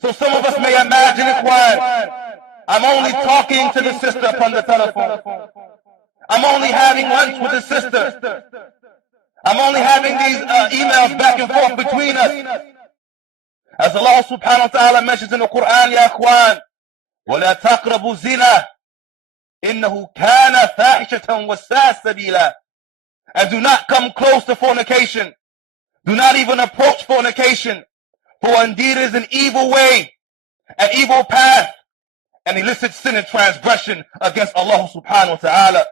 So some of us may imagine, Ikhwan, I'm only talking to the sister upon the telephone. I'm only having lunch with the sister. I'm only having these emails back and forth between us. As Allah subhanahu wa ta'ala mentions in the Quran, Ya Ikhwan, وَلَا تَقْرَبُوا الزِّنَا إِنَّهُ كَانَ فَاحِشَةً وَسَاءَ سَبِيلًا. And do not come close to fornication. Do not even approach fornication. For indeed it is an evil way, an evil path, and illicit sin and transgression against Allah subhanahu wa ta'ala.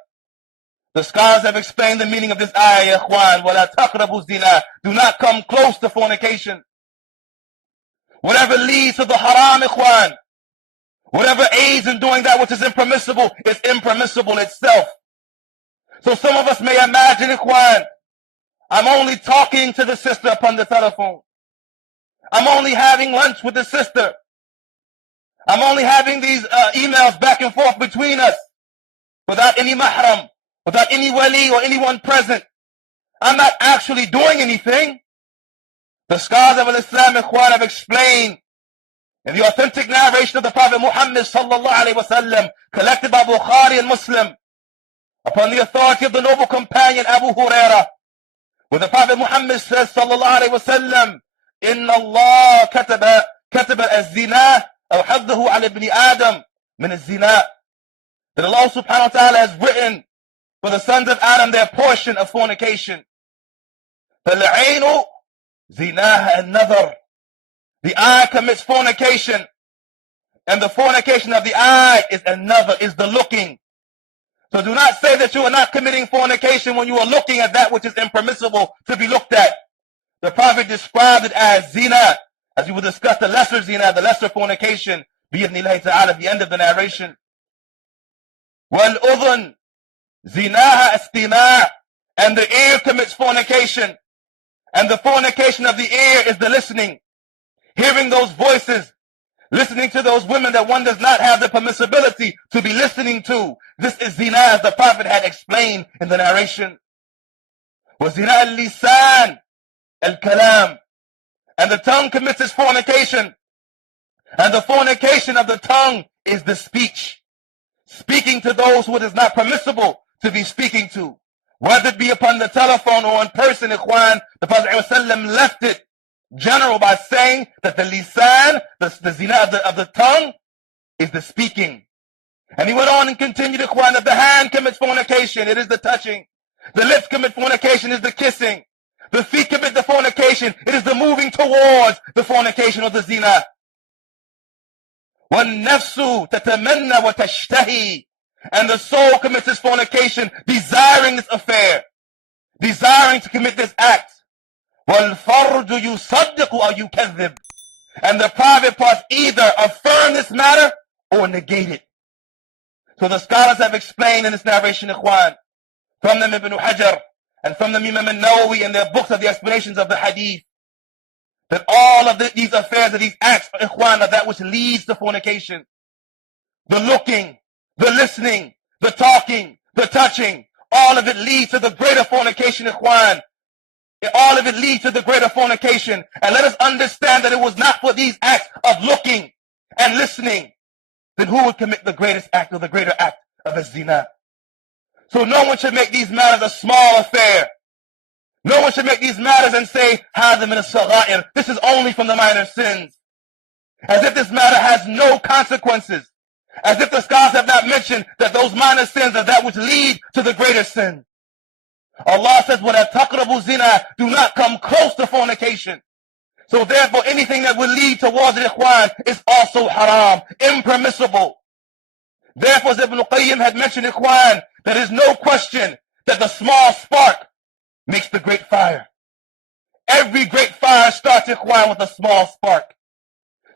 The scholars have explained the meaning of this ayah, Ya Ikhwan, وَلَا تَقْرَبُوا الزِّنَا. Do not come close to fornication. Whatever leads to the haram, Ikhwan, whatever aids in doing that which is impermissible, is impermissible itself. So some of us may imagine, Ikhwan, I'm only talking to the sister upon the telephone. I'm only having lunch with the sister. I'm only having these emails back and forth between us without any mahram, without any wali or anyone present. I'm not actually doing anything. The scholars of Islam, Ikhwan, have explained in the authentic narration of the Prophet Muhammad sallallahu alaihi wasallam, collected by Bukhari and Muslim, upon the authority of the noble companion Abu Huraira, where the Prophet Muhammad says sallallahu alaihi wasallam, إن الله كتب الزنا أو حفظه على ابن آدم من الزنا. That Allah subhanahu wa ta'ala has written for the sons of Adam their portion of fornication. فالعين زناها النظر. The eye commits fornication, and the fornication of the eye is another, is the looking. So do not say that you are not committing fornication when you are looking at that which is impermissible to be looked at. The Prophet described it as zina, as we will discuss the lesser zina, the lesser fornication, bi'idhnillahi ta'ala, at the end of the narration. وَالْأُذُنْ زِنَاهَا اسْتِمَاعٌ. And the ear commits fornication, and the fornication of the ear is the listening, hearing those voices, listening to those women that one does not have the permissibility to be listening to. This is zina, as the Prophet had explained in the narration. وَزِنَا اللِّسَانِ الْكَلَامِ. And the tongue commits its fornication, and the fornication of the tongue is the speech, speaking to those who it is not permissible to be speaking to, whether it be upon the telephone or in person. Ikhwan, the Prophet ﷺ left it general by saying that the lisan, the zina of the tongue, is the speaking. And he went on and continued, Ikhwan, that the hand commits fornication, it is the touching. The lips commit fornication, is the kissing. The feet commit the fornication, it is the moving towards the fornication of the zina. وَالنَّفْسُ تَتَمَنَّى وَتَشْتَهِي. And the soul commits its fornication, desiring this affair, desiring to commit this act. وَالْفَرْجُ يُصَدِّقُ أَوْ يُكَذِّبُ. And the private parts either affirm this matter or negate it. So the scholars have explained in this narration, Ikhwan, from them Ibn Hajar and from the Imam al-Nawawi in their books of the explanations of the hadith, that all of these affairs, of these acts, Ikhwan, are that which leads to fornication. The looking, the listening, the talking, the touching, all of it leads to the greater fornication, Ikhwan. All of it leads to the greater fornication. And let us understand that it was not for these acts of looking and listening, then who would commit the greatest act or the greater act of a zina? So no one should make these matters a small affair. No one should make these matters and say, هَذَا مِنَ الصَّغَائِرِ. This is only from the minor sins. As if this matter has no consequences. As if the scholars have not mentioned that those minor sins are that which lead to the greater sin. Allah says, وَلَا تَقْرَبُوا الزِّنَا. Do not come close to fornication. So therefore, anything that will lead towards it, Ikhwan, is also haram, impermissible. Therefore, as Ibn Qayyim had mentioned, Ikhwan, there is no question that the small spark makes the great fire. Every great fire starts, Ikhwan, with a small spark.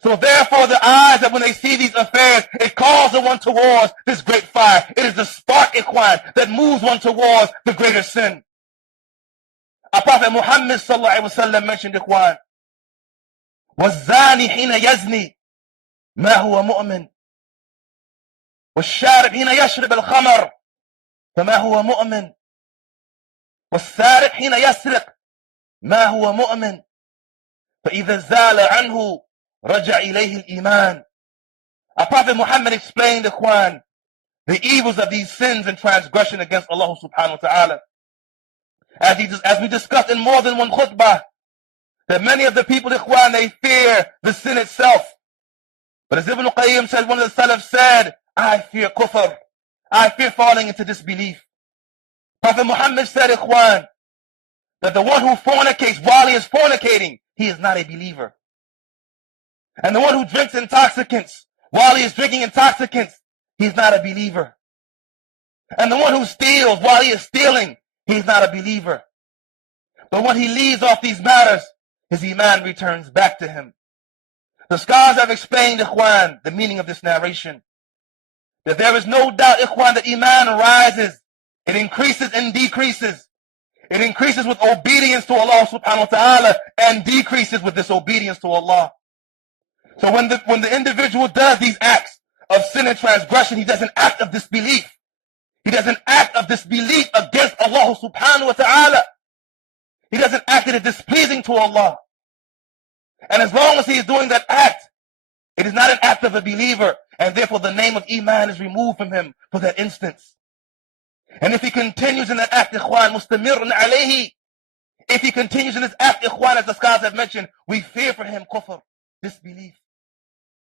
So therefore, the eyes, that when they see these affairs, it calls one towards this great fire. It is the spark, Ikhwan, that moves one towards the greater sin. Our Prophet Muhammad sallallahu alaihi wasallam mentioned, Ikhwan, وَالزَّانِ حِينَ يَزْنِي مَا هُوَ مُؤْمِنٌ وَالشَّارِبْ حِينَ يَشْرِبُ الْخَمْرَ فَمَا هُوَ مُؤْمِنٌ وَالسَّارِقْ حِينَ يَسْرِقْ مَا هُوَ مُؤْمِنٌ فَإِذَا زَالَ عَنْهُ رجع إليه الإيمان. Our Prophet Muhammad explained, Ikhwan, the evils of these sins and transgression against Allah subhanahu wa ta'ala. As we discussed in more than one khutbah, that many of the people, Ikhwan, they fear the sin itself. But as Ibn Qayyim said, one of the Salaf said, I fear kufr. I fear falling into disbelief. Prophet Muhammad said, Ikhwan, that the one who fornicates while he is fornicating, he is not a believer. And the one who drinks intoxicants while he is drinking intoxicants, he is not a believer. And the one who steals while he is stealing, he is not a believer. But when he leaves off these matters, his iman returns back to him. The scholars have explained, Ikhwan, the meaning of this narration. That there is no doubt, Ikhwan, that iman rises. It increases and decreases. It increases with obedience to Allah subhanahu wa ta'ala and decreases with disobedience to Allah. So when the individual does these acts of sin and transgression, he does an act of disbelief. He does an act of disbelief against Allah subhanahu wa ta'ala. He does an act that is displeasing to Allah. And as long as he is doing that act, it is not an act of a believer, and therefore the name of iman is removed from him for that instance. And if he continues in that act, Ikhwan, mustamirun alayhi, if he continues in this act, Ikhwan, as the scholars have mentioned, we fear for him kufr, disbelief.